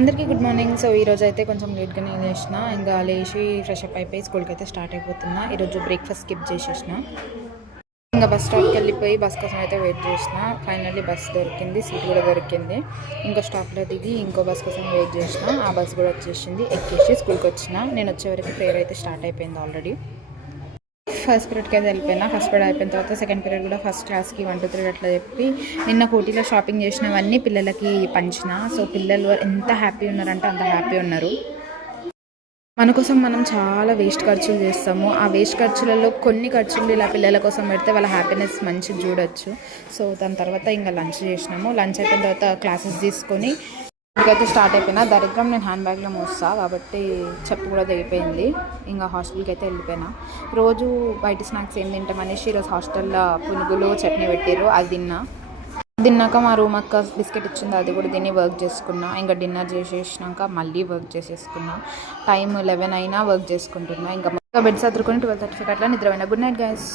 అందరికీ good morning. So ఈరోజు అయితే కొంచెం లేట్గానే లేచిన, ఇంకా లేచి ఫ్రెష్ అప్ అయిపోయి స్కూల్కి అయితే స్టార్ట్ అయిపోతున్నా. ఈరోజు బ్రేక్ఫాస్ట్ స్కిప్ చేసేసిన. ఇంకా బస్ స్టాప్కి వెళ్ళిపోయి బస్ కోసం అయితే వెయిట్ చేసిన. ఫైనల్లీ బస్ దొరికింది, సీట్ కూడా దొరికింది. ఇంకో స్టాప్లో దిగి ఇంకో బస్ కోసం వెయిట్ చేసిన. ఆ బస్ కూడా వచ్చేసింది, ఎక్కేసి స్కూల్కి వచ్చిన. నేను వచ్చే వరకు ప్రేయర్ అయితే స్టార్ట్ అయిపోయింది ఆల్రెడీ. ఫస్ట్ పీరియడ్కి అయితే వెళ్ళిపోయినా. ఫస్ట్ పీరియడ్ అయిపోయిన తర్వాత సెకండ్ పీరియడ్ కూడా ఫస్ట్ క్లాస్కి 1 2 3 అట్లా చెప్పి నిన్న కోటిలో షాపింగ్ చేసినవన్నీ పిల్లలకి పంచిన. సో పిల్లలు ఎంత హ్యాపీ ఉన్నారంటే అంత హ్యాపీ ఉన్నారు. మన కోసం మనం చాలా వేస్ట్ ఖర్చులు చేస్తాము. ఆ వేస్ట్ ఖర్చులలో కొన్ని ఖర్చులు ఇలా పిల్లల కోసం పెడితే వాళ్ళ హ్యాపీనెస్ మంచిగా చూడొచ్చు. సో దాని తర్వాత ఇంకా లంచ్ చేసినాము. లంచ్ అయిపోయిన తర్వాత క్లాసెస్ తీసుకొని ఇక్కడైతే స్టార్ట్ అయిపోయినా. దరిద్రం నేను హ్యాండ్ బ్యాగ్లో మోస్తా కాబట్టి చెప్పు కూడా తెగిపోయింది. ఇంకా హాస్టల్కి అయితే వెళ్ళిపోయినా. రోజు బయట స్నాక్స్ ఏం తింటామనేసి ఈరోజు హాస్టల్లో పునుగులు చట్నీ పెట్టారు, అది తిన్నాక మా రూమ్ అక్క బిస్కెట్ ఇచ్చింది, అది కూడా తిని వర్క్ చేసుకున్నా. ఇంకా డిన్నర్ చేసేసినాక మళ్ళీ వర్క్ చేసేసుకున్నా. టైం 11 అయినా వర్క్ చేసుకుంటున్నా. ఇంకా బెడ్ సర్దుకొని 12:35 అట్లా నిద్రపోయినా. Good night guys.